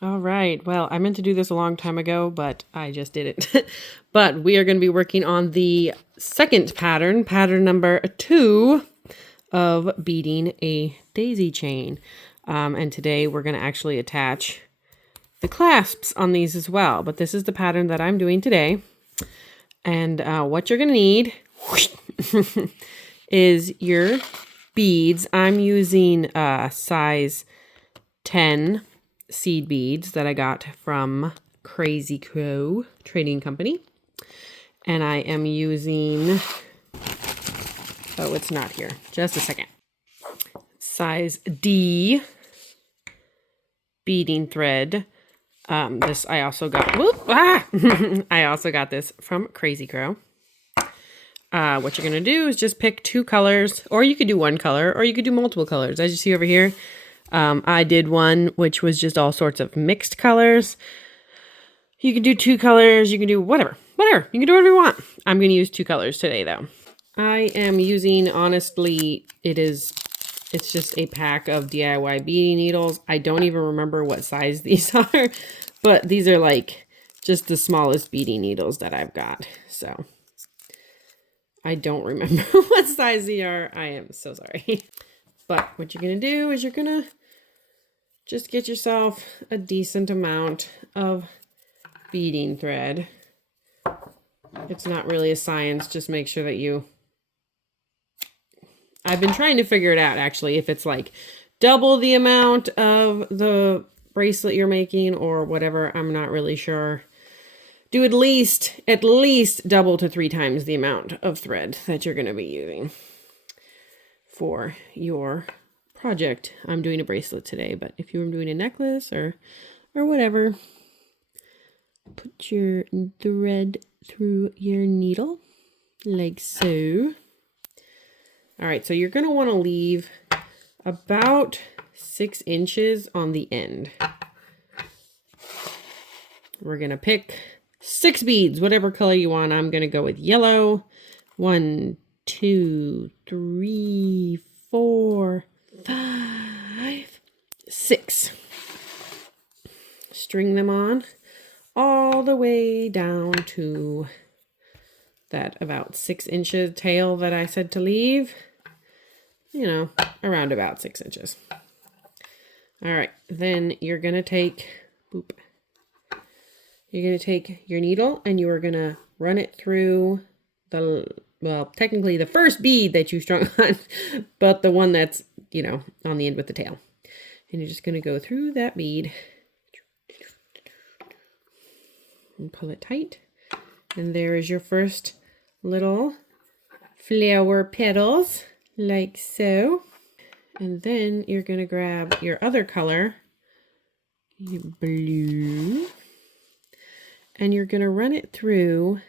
All right. Well, I meant to do this a long time ago, but I just did it. But we are going to be working on the second pattern, pattern number 2 of beading a daisy chain. And today we're going to actually attach the clasps on these as well. But this is the pattern that I'm doing today. And what you're going to need is your beads. I'm using size 10 seed beads that I got from Crazy Crow Trading Company. And I am using, oh, it's not here. Just a second. Size D beading thread. This I also got, I also got this from Crazy Crow. What you're going to do is just pick 2 colors, or you could do 1 color, or you could do multiple colors. As you see over here, I did one which was just all sorts of mixed colors. You can do 2 colors, you can do whatever. You can do whatever you want. I'm going to use 2 colors today though. I am using, honestly, it's just a pack of DIY beading needles. I don't even remember what size these are, but these are like just the smallest beading needles that I've got. So I don't remember what size they are. I am so sorry. But what you're going to do is you're going to just get yourself a decent amount of beading thread. It's not really a science. Just make sure that I've been trying to figure it out actually, if it's like double the amount of the bracelet you're making or whatever. I'm not really sure. Do at least double to 3 times the amount of thread that you're going to be using for your project. I'm doing a bracelet today, but if you were doing a necklace or whatever, put your thread through your needle like so. All right, so you're going to want to leave about 6 inches on the end. We're going to pick 6 beads, whatever color you want. I'm going to go with yellow. 1, 2, 3, 4, 5, 6. String them on all the way down to that about 6 inches tail that I said to leave. You know, around about 6 inches. All right, then you're going to take, you're going to take your needle and you are going to run it through well, technically the first bead that you strung on, but the one that's, you know, on the end with the tail. And you're just going to go through that bead and pull it tight. And there is your first little flower petals, like so. And then you're going to grab your other color, your blue, and you're going to run it through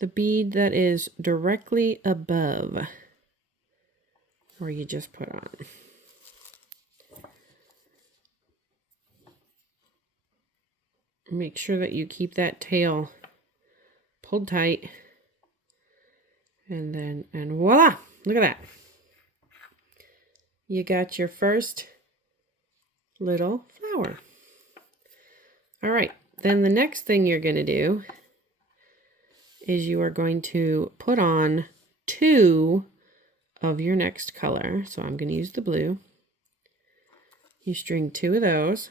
the bead that is directly above where you just put on. Make sure that you keep that tail pulled tight. And voila, look at that. You got your first little flower. All right, then the next thing you're going to do is you are going to put on 2 of your next color. So I'm going to use the blue. You string 2 of those.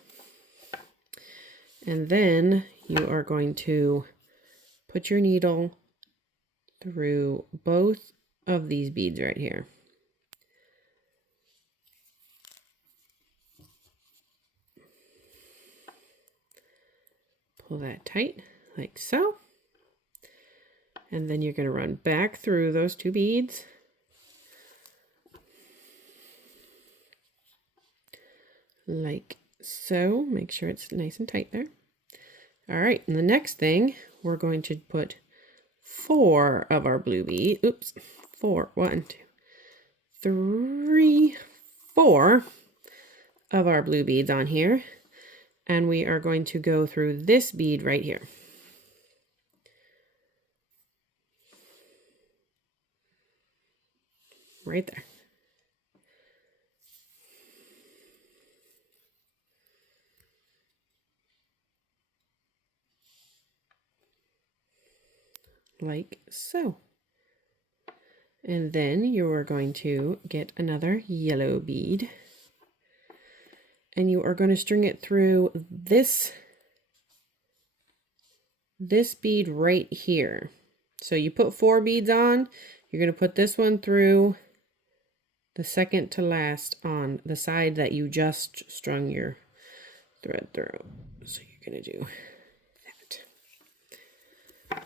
And then you are going to put your needle through both of these beads right here. Pull that tight like so. And then you're going to run back through those 2 beads. Like so. Make sure it's nice and tight there. All right, and the next thing, we're going to put 4 of our blue bead. Oops, 4. 1, 2, 3, 4 of our blue beads on here. And we are going to go through this bead right here. Right there. like so. And then you're going to get another yellow bead, and you are going to string it through this bead right here. So you put 4 beads on, you're going to put this one through the second to last on the side that you just strung your thread through. So you're going to do that.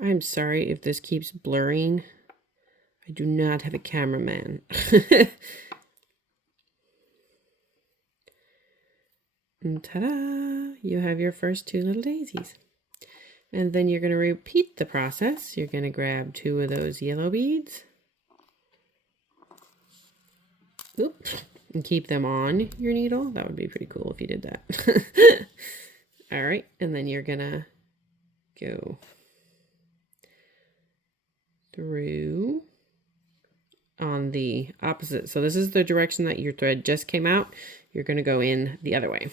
I'm sorry if this keeps blurring. I do not have a cameraman. And ta-da! You have your first 2 little daisies. And then you're going to repeat the process. You're going to grab 2 of those yellow beads. Oops. And keep them on your needle. That would be pretty cool if you did that. All right. And then you're going to go through on the opposite. So this is the direction that your thread just came out. You're going to go in the other way.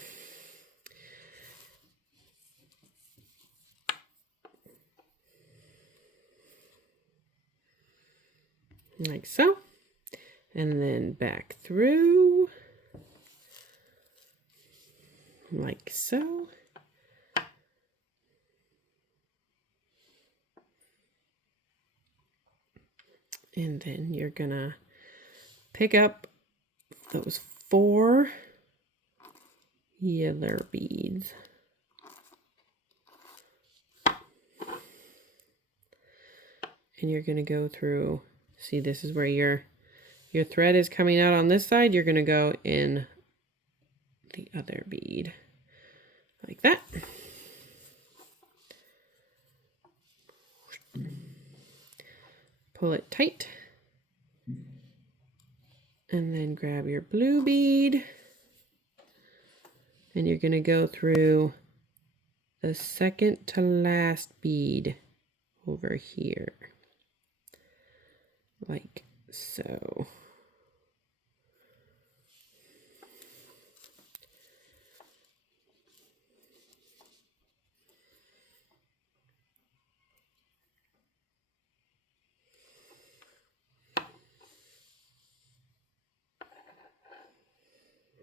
Like so. And then back through. Like so. And then you're gonna pick up those 4 yellow beads. And you're gonna go through, see, this is where your thread is coming out on this side. You're gonna go in the other bead. Like that. Pull it tight. And then grab your blue bead. And you're going to go through the second to last bead over here. Like so.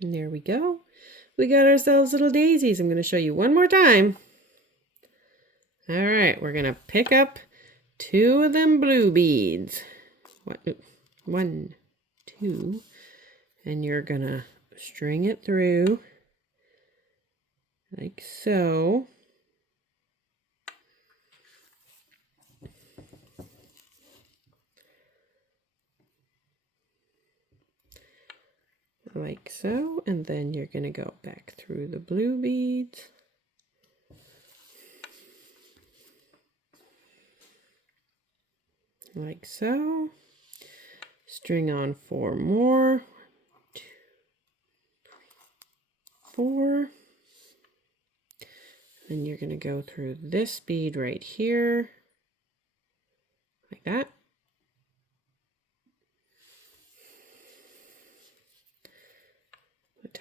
And there we go. We got ourselves little daisies. I'm going to show you one more time. All right, we're going to pick up 2 of them blue beads. 1, 2, and you're going to string it through like so. Like so, and then you're going to go back through the blue beads. Like so. String on 4 more. 1, 2, 3, 4. Then you're going to go through this bead right here. Like that.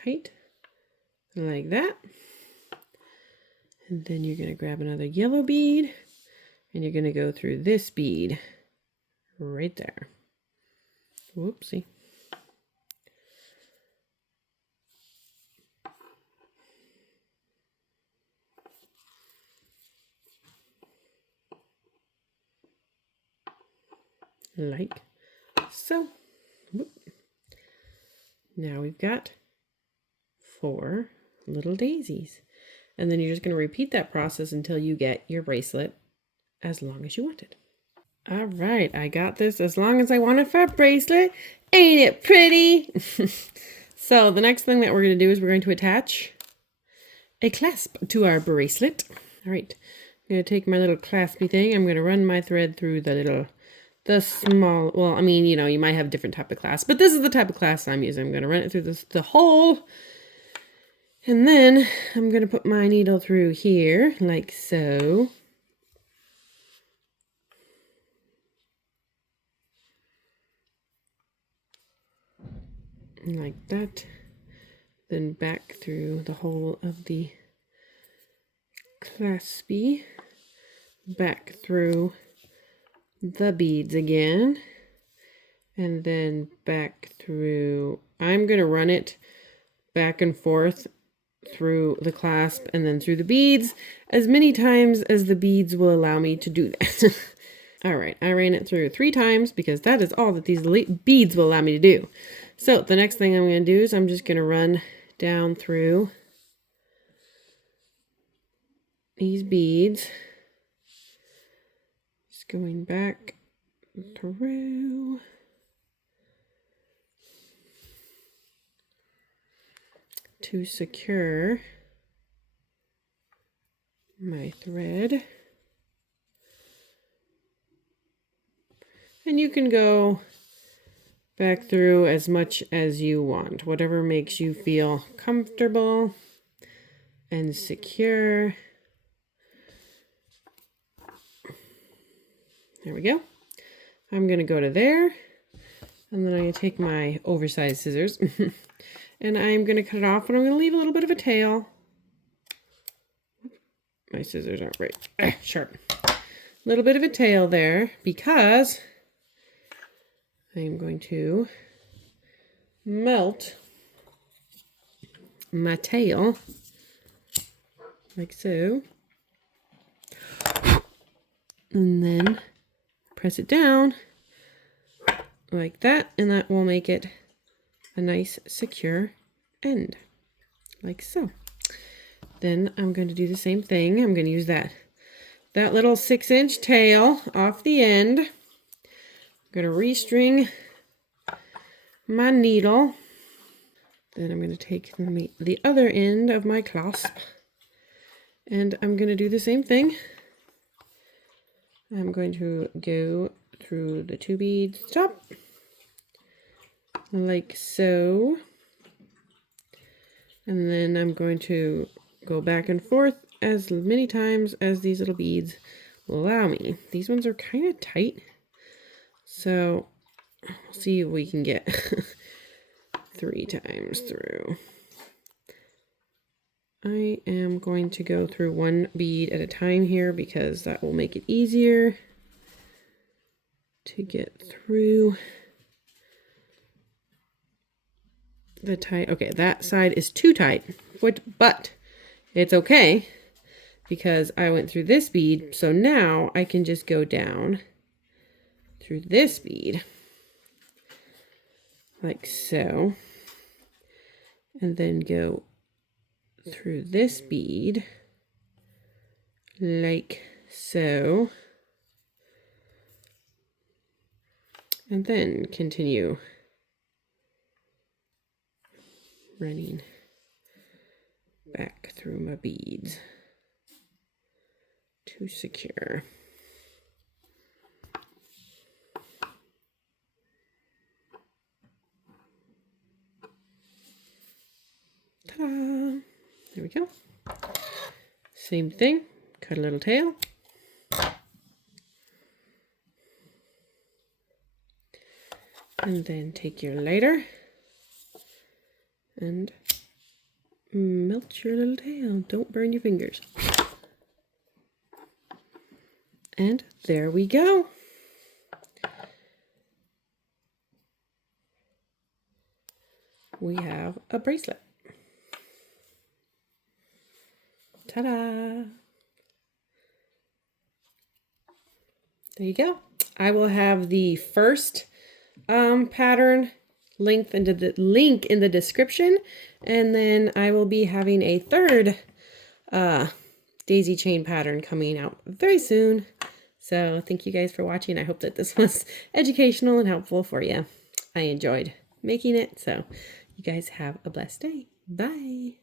Tight. Like that. And then you're going to grab another yellow bead. And you're going to go through this bead right there. Whoopsie. Like so. Whoop. Now we've got 4 little daisies. And then you're just going to repeat that process until you get your bracelet as long as you want it. All right, I got this as long as I want it for a bracelet. Ain't it pretty? So the next thing that we're going to do is we're going to attach a clasp to our bracelet. All right, I'm going to take my little claspy thing. I'm going to run my thread through the small, well, I mean, you know, you might have different type of clasp, but this is the type of clasp I'm using. I'm going to run it through the hole. And then I'm going to put my needle through here like so. Like that. Then back through the whole of the claspy back through the beads again, and then back through. I'm going to run it back and forth through the clasp and then through the beads as many times as the beads will allow me to do that. All right, I ran it through 3 times because that is all that these beads will allow me to do. So the next thing I'm going to do is I'm just going to run down through these beads, just going back through. To secure my thread. And you can go back through as much as you want, whatever makes you feel comfortable and secure. There we go. I'm going to go to there, and then I'm going to take my oversized scissors and I'm going to cut it off, and I'm going to leave a little bit of a tail. My scissors aren't right sharp. A little bit of a tail there because I'm going to melt my tail like so, and then press it down like that, and that will make it a nice secure end like so. Then I'm going to do the same thing. I'm going to use that little 6-inch tail off the end. I'm going to restring my needle. Then I'm going to take the other end of my clasp, and I'm going to do the same thing. I'm going to go through the 2 beads top like so, and then I'm going to go back and forth as many times as these little beads will allow me. These ones are kind of tight, so we'll see if we can get 3 times through. I am going to go through 1 bead at a time here because that will make it easier to get through the tight. Okay, that side is too tight, but it's okay because I went through this bead, so now I can just go down through this bead like so, and then go through this bead like so, and then continue running back through my beads to secure. Ta-da! There we go. Same thing, cut a little tail. And then take your lighter and melt your little tail. Don't burn your fingers. And there we go. We have a bracelet. Ta-da! There you go. I will have the first pattern link in the description, and then I will be having a third daisy chain pattern coming out very soon. So thank you guys for watching. I hope that this was educational and helpful for you. I enjoyed making it, so you guys have a blessed day. Bye.